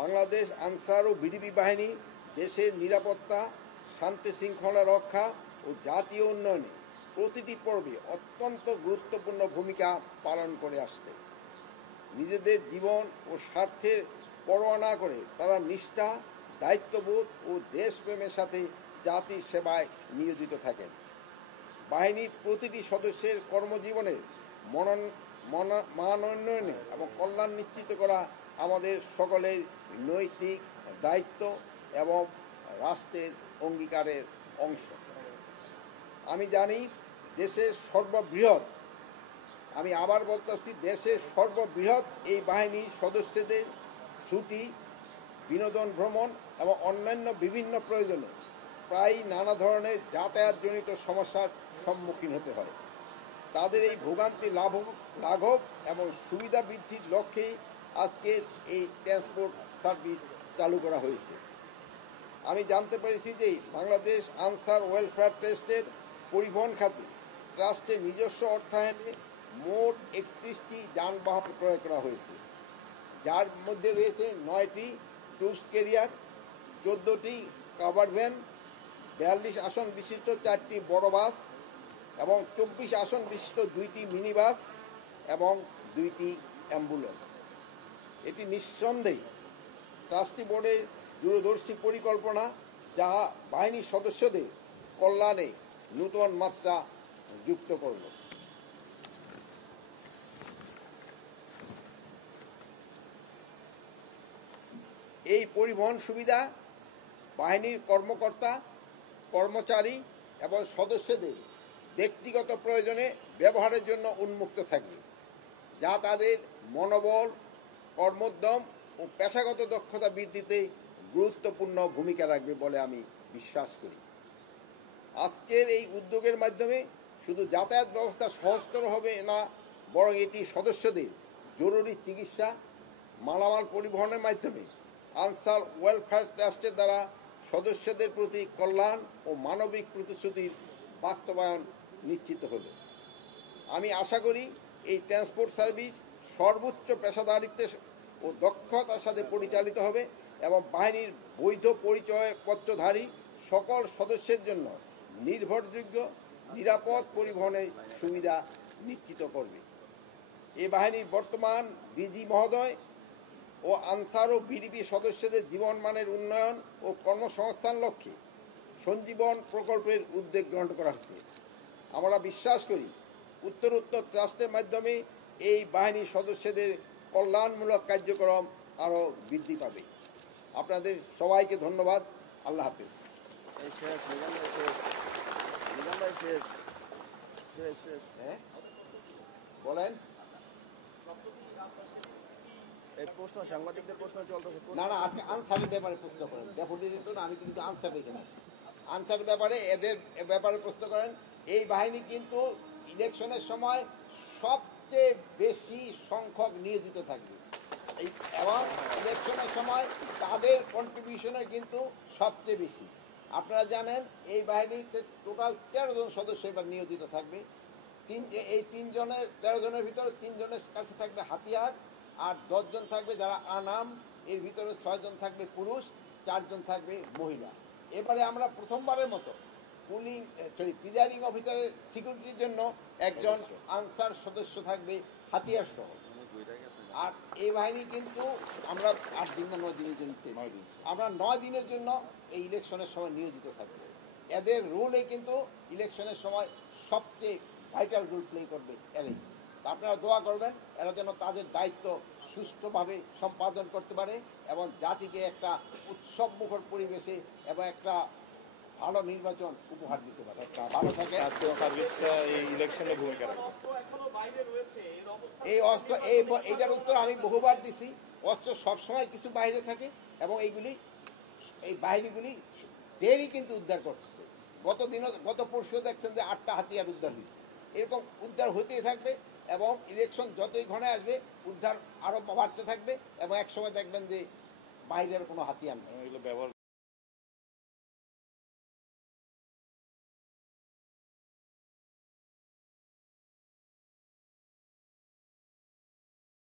বাংলাদেশ আনসার ও BDP বাহিনী দেশের নিরাপত্তা, শান্তি শৃঙ্খলা রক্ষা ও জাতীয় উন্নয়নে প্রতিটি পর্বে অত্যন্ত গুরুত্বপূর্ণ ভূমিকা পালন করে আসছে। নিজেদের জীবন ও স্বার্থের পরোয়া না করে তারা নিষ্ঠা, দায়িত্ববোধ ও দেশপ্রেমের সাথে জাতির সেবায় নিয়োজিত থাকেন। বাহিনীর প্রতিটি সদস্যের কর্মজীবনের মানোন্নয়নে এবং কল্যাণ নিশ্চিত করা আমাদের সকলের নৈতিক দায়িত্ব এবং রাষ্ট্রের অঙ্গীকারের অংশ। আমি জানি দেশের সর্ববৃহৎ, আমি আবার বলতেছি, দেশের সর্ববৃহৎ এই বাহিনীর সদস্যদের ছুটি, বিনোদন, ভ্রমণ এবং অন্যান্য বিভিন্ন প্রয়োজনে প্রায় নানা ধরনের যাতায়াতজনিত সমস্যার সম্মুখীন হতে হয়। তাদের এই ভোগান্তি লাঘব এবং সুবিধা বৃদ্ধির লক্ষ্যে আজকের এই ট্রান্সপোর্ট সার্ভিস চালু করা হয়েছে। আমি জানতে পেরেছি যে বাংলাদেশ আনসার ওয়েলফেয়ার ট্রাস্টের পরিবহন খাতে ট্রাস্টের নিজস্ব অর্থায়নে মোট 31টি যানবাহন ক্রয় করা হয়েছে, যার মধ্যে রয়েছে 9টি টুলস ক্যারিয়ার, 14টি কাভার্ড ভ্যান, 42 আসন বিশিষ্ট 4টি বড় বাস এবং 24 আসন বিশিষ্ট 2টি মিনি বাস এবং 2টি অ্যাম্বুলেন্স। এটি নিঃসন্দেহে ট্রাস্টি বোর্ডের দূরদর্শী পরিকল্পনা, যা বাহিনীর সদস্যদের কল্যাণে নূতন মাত্রা যুক্ত করল। এই পরিবহন সুবিধা বাহিনীর কর্মকর্তা, কর্মচারী এবং সদস্যদের ব্যক্তিগত প্রয়োজনে ব্যবহারের জন্য উন্মুক্ত থাকবে, যা তাদের মনোবল, কর্মোদ্যম ও পেশাগত দক্ষতা বৃদ্ধিতে গুরুত্বপূর্ণ ভূমিকা রাখবে বলে আমি বিশ্বাস করি। আজকের এই উদ্যোগের মাধ্যমে শুধু যাতায়াত ব্যবস্থা সহজতর হবে না, বরং এটি সদস্যদের জরুরি চিকিৎসা, মালামাল পরিবহনের মাধ্যমে আনসার ওয়েলফেয়ার ট্রাস্টের দ্বারা সদস্যদের প্রতি কল্যাণ ও মানবিক প্রতিশ্রুতির বাস্তবায়ন নিশ্চিত হবে। আমি আশা করি এই ট্রান্সপোর্ট সার্ভিস সর্বোচ্চ পেশাদারিত্ব ও দক্ষতার সাথে পরিচালিত হবে এবং বাহিনীর বৈধ পরিচয়পত্রধারী সকল সদস্যের জন্য নির্ভরযোগ্য, নিরাপদ পরিবহনের সুবিধা নিশ্চিত করবে। এই বাহিনীর বর্তমান ডিজি মহোদয় ও আনসার ও বিডিপি সদস্যদের জীবনমানের উন্নয়ন ও কর্মসংস্থান লক্ষ্যে সঞ্জীবন প্রকল্পের উদ্যোগ গ্রহণ করা হয়েছে। আমরা বিশ্বাস করি উত্তরোত্তর ট্রাস্টের মাধ্যমে এই বাহিনীর সদস্যদের কল্যাণমূলক কার্যক্রম আরও বৃদ্ধি পাবে। আপনাদের সবাইকে ধন্যবাদ। আল্লাহ হাফেজ। বলেন। প্রশ্ন সাংবাদিকদের প্রশ্ন চলতেছে। না, আজকে আনসারের ব্যাপারে প্রশ্ন করেন। ডেপুটি তো না, আমি কিন্তু আনসার রেখে না, আনসারের ব্যাপারে এদের ব্যাপারে প্রশ্ন করেন। এই বাহিনী কিন্তু ইলেকশনের সময় সবচেয়ে বেশি সংখ্যক নিয়োজিত থাকবে এবং ইলেকশনের সময় তাদের কন্ট্রিবিউশনে কিন্তু সবচেয়ে বেশি। আপনারা জানেন এই বাহিনীতে টোটাল 13 জন সদস্য এবার নিয়োজিত থাকবে। এই 13 জনের ভিতরে 3 জনের কাছে থাকবে হাতিয়ার, আর 10 জন থাকবে যারা আনাম। এর ভিতরে 6 জন থাকবে পুরুষ, 4 জন থাকবে মহিলা। এবারে আমরা প্রথমবারের মতো প্রিজাইডিং অফিসারের সিকিউরিটির জন্য একজন আনসার সদস্য থাকবে হাতিয়ার সহ। আর এই বাহিনী কিন্তু আমরা 8 দিন না 9 দিনের জন্য, আমরা 9 দিনের জন্য এই ইলেকশনের সময় নিয়োজিত থাকবে। এদের রোলে কিন্তু ইলেকশনের সময় সবচেয়ে ভাইটাল রোল প্লে করবে এরাই। আপনারা দোয়া করবেন এরা যেন তাদের দায়িত্ব সুষ্ঠুভাবে সম্পাদন করতে পারে এবং জাতিকে একটা উৎসবমুখর পরিবেশে এবং একটা ভালো নির্বাচন উপহার দিতে পারে। ভালো থাকে। এই অস্ত্র, এইটার উত্তর আমি বহুবার দিছি। অস্ত্র সবসময় কিছু বাইরে থাকে এবং এই বাহিনীগুলি ডেইলি কিন্তু উদ্ধার করতেছে। গত পরশু দেখছেন যে 8টা হাতিয়ার উদ্ধার হয়েছে। এরকম উদ্ধার হতেই থাকবে এবং ইলেকশন যতই ঘনে আসবে উদ্ধার আরো বাড়তে থাকবে এবং একসময় দেখবেন যে বাইরের কোনো হাতিয়ার নেই।